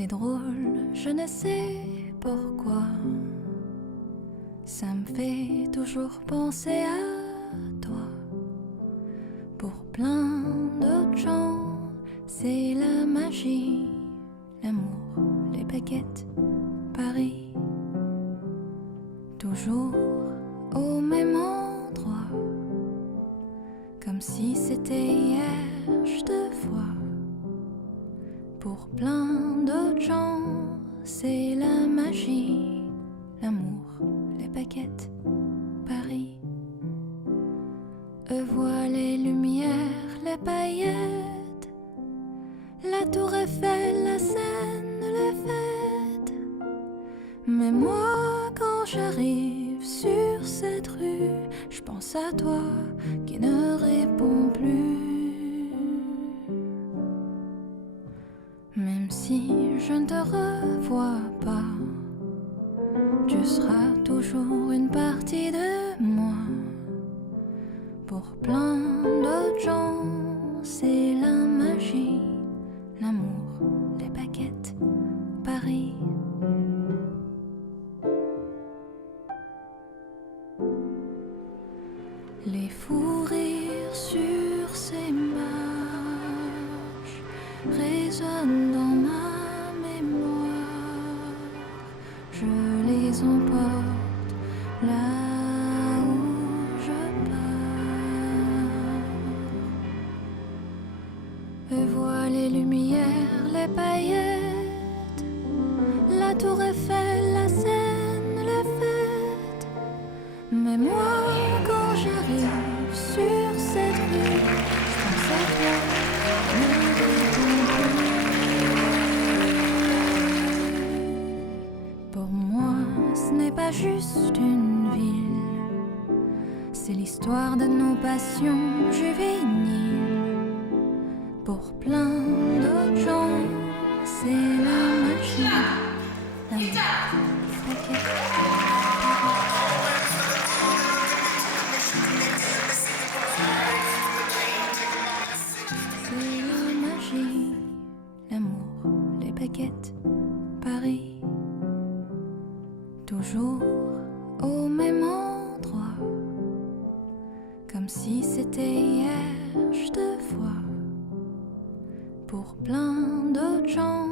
C'est drôle, je ne sais pourquoi. Ça me fait toujours penser à toi. Pour plein d'autres gens, c'est la magie, l'amour, les baguettes, Paris. Toujours au même endroit, comme si c'était hier, je te vois. Pour plein d'autres gens, c'est la magie, l'amour, les baguettes, Paris. Eux voient les lumières, les paillettes, la tour Eiffel, la Seine, les fêtes. Mais moi, quand j'arrive sur cette rue, je pense à toi qui ne réponds plus. Même si je ne te revois pas, tu seras toujours une partie de moi. Pour plein d'autres gens, c'est la magie, l'amour, les baguettes, Paris. Les fous rires sur ces marches résonnent dans ma mémoire. Je les emporte là où je pars. Eux voient les lumières, les paillettes, la tour Eiffel, la Seine, les fêtes. Mais moi, quand j'arrive sur cette rue, je pense à toi, ne réponds plus. Pour moi, ce n'est pas juste une ville, c'est l'histoire de nos passions juvéniles. Pour plein d'autres gens, c'est la magie, l'amour, la quête. Baguette, Paris. Toujours au même endroit, comme si c'était hier, je te vois. Pour plein d'autres gens,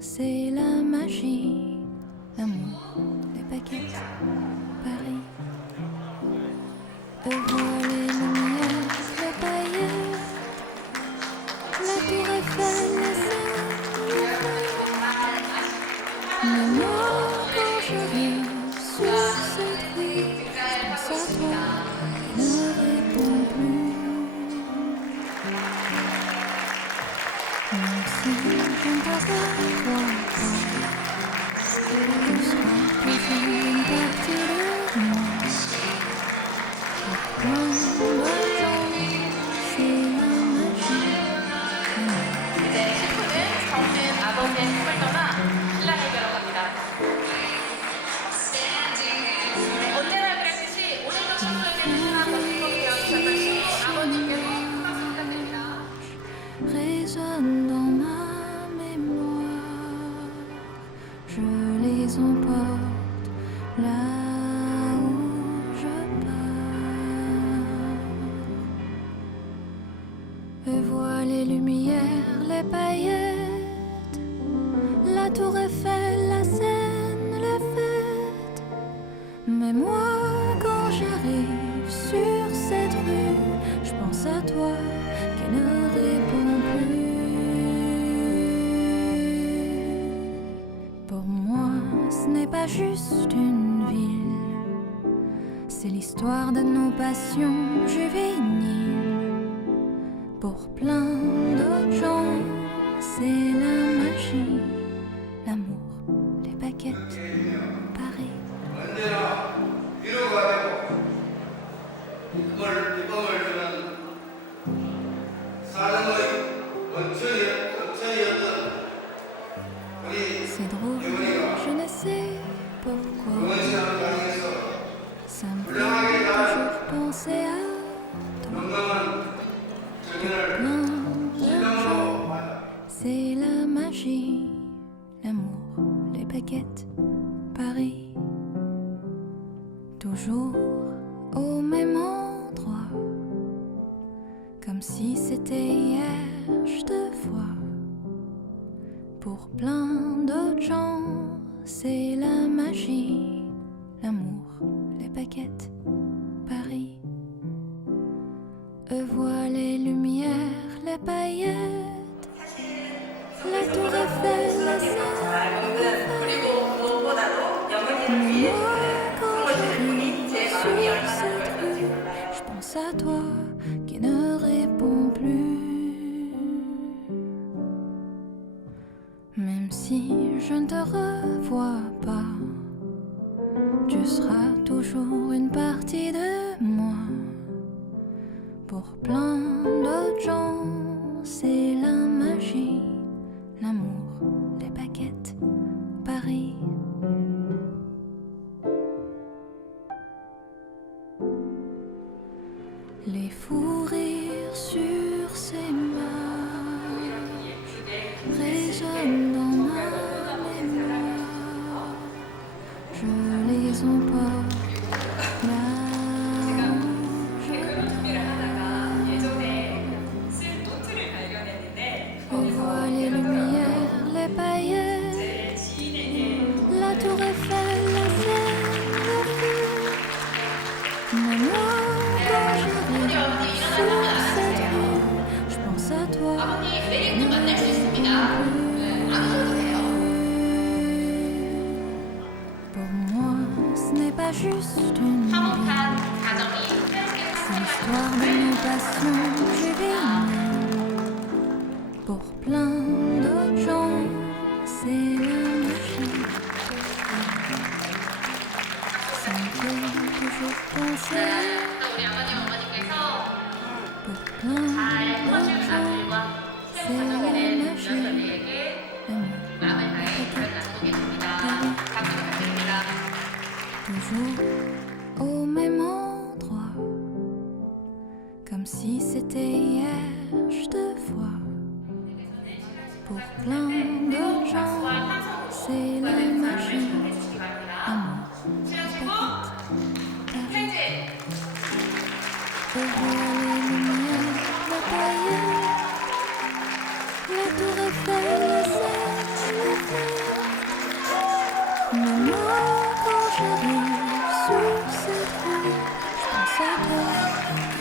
c'est la magie, l'amour, les baguettes, Paris. Eux voient les lumières, les paillettes, la tour Eiffel, les Seines. Mais moi, quand j'arrive sur cette rue, je pense à toi, ne réponds plus. Même si je ne te revois pas, tu seras toujours une partie de moi. Pour plein d'autres gens, c'est la magie. 이제 10분은 정든 아버지의 꿈을 떠나 신랑을 뵈러 갑니다. 언제나 그랬듯이 오늘도 친구에게 신랑하고 즐겁게 여기셨던 친구 아버님께서 박수 부탁드립니다. Résonne dans ma mémoire, je les emporte là où je pars. Eux voient les lumières, les paillettes, la tour Eiffel, la Seine, les fêtes. Mais moi, quand j'arrive sur cette rue, je pense à toi qui ne réponds plus. Pour moi, ce n'est pas juste une ville, c'est l'histoire de nos passions juvéniles. Pour plein d'autres gens, c'est la magie, l'amour, les baguettes, Paris. 언제나 위로가 되고 기쁨을 주는 사랑의 원천이었던 우리 C'est drôle, je ne sais pourquoi. 원신을 향해서 Ça me fait toujours penser à toi. 건강한 정인을 Plein de 신랑으로 gens, 만나 c'est la magie, baguette, Paris, toujours au même endroit, comme si c'était hier, je te vois. Pour plein d'autres gens, c'est la magie, l'amour, les baguettes, Paris. Eux voient les lumières, les paillettes, la tour Eiffel, la Seine. 그리고 무엇보다도 영은이를 위해 Quand j'arrive sur cette rue, je pense à toi qui ne réponds plus. Même si je ne te revois pas, tu seras toujours une partie de moi. Pour plein d'autres gens, c'est la magie, l'amour, les baguettes, Paris. Les fous rires sur ces marches résonnent dans ma mémoire. Je les emporte là où je 준비를 하다가 예전에 쓴 노트를 발견했는데 On voit les lumières, les paillettes, 제 지인에게 la tour Eiffel, la Seine, le feu. Mais moi, quand j'arrive sur cette rue, je pense à toi. 아버님 내일 또 만날 수 있습니다. 네, 안 오셔도 돼요. Pour moi, ce n'est pas juste une vie, 화목한 가정이 새롭게 c'est l'histoire de nos passions juvéniles. Pour plein d'autres gens, c'est la magie. Ça me fait toujours penser. 또 우리 아버님 어머니께서 Pour plein 잘 커준 d'autres gens, 아들과 c'est 새로 la 사귀게 된 magie. 며느리에게 L'amour, 마음을 다해 기억을 나누고 계십니다. 박수 부탁드립니다. toujours au même endroit, comme si c'était hier, je te vois. Pour plein d'autres gens, c'est la magie, l'amour, 치러주고 Paris. 펜진 Je vois les lumières, la paillette, la tour Eiffel, la Seine, le feu. Mais moi, quand j'arrive sur cette rue, je pense à toi,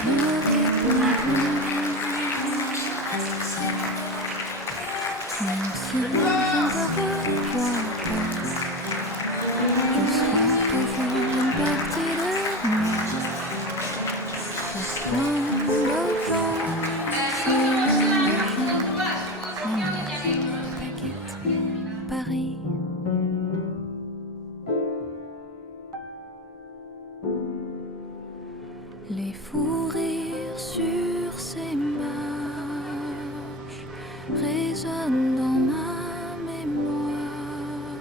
qui ne réponds plus. Même si je ne te revois pas, tu seras toujours une partie de moi. Pour plein d'autres gens, c'est la magie, baguette, Paris. Les fous rires sur ces marches résonnent dans ma mémoire.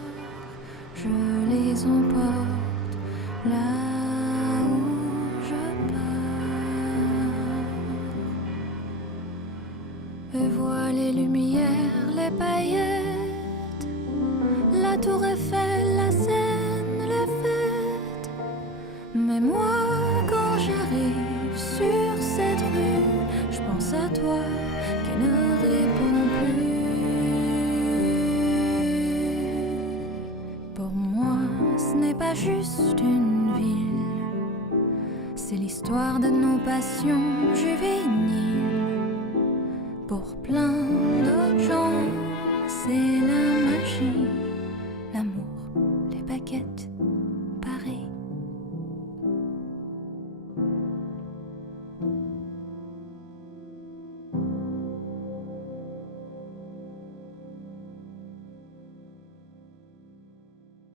Je les emporte là où je pars. Eux voient les lumières, les paillettes, la tour Eiffel, la Seine, les fêtes. Mais moi, quand j'arrive sur cette rue, je pense à toi qui ne réponds plus. Pour moi, ce n'est pas juste une ville, c'est l'histoire de nos passions juvéniles. Pour plein d'autres gens,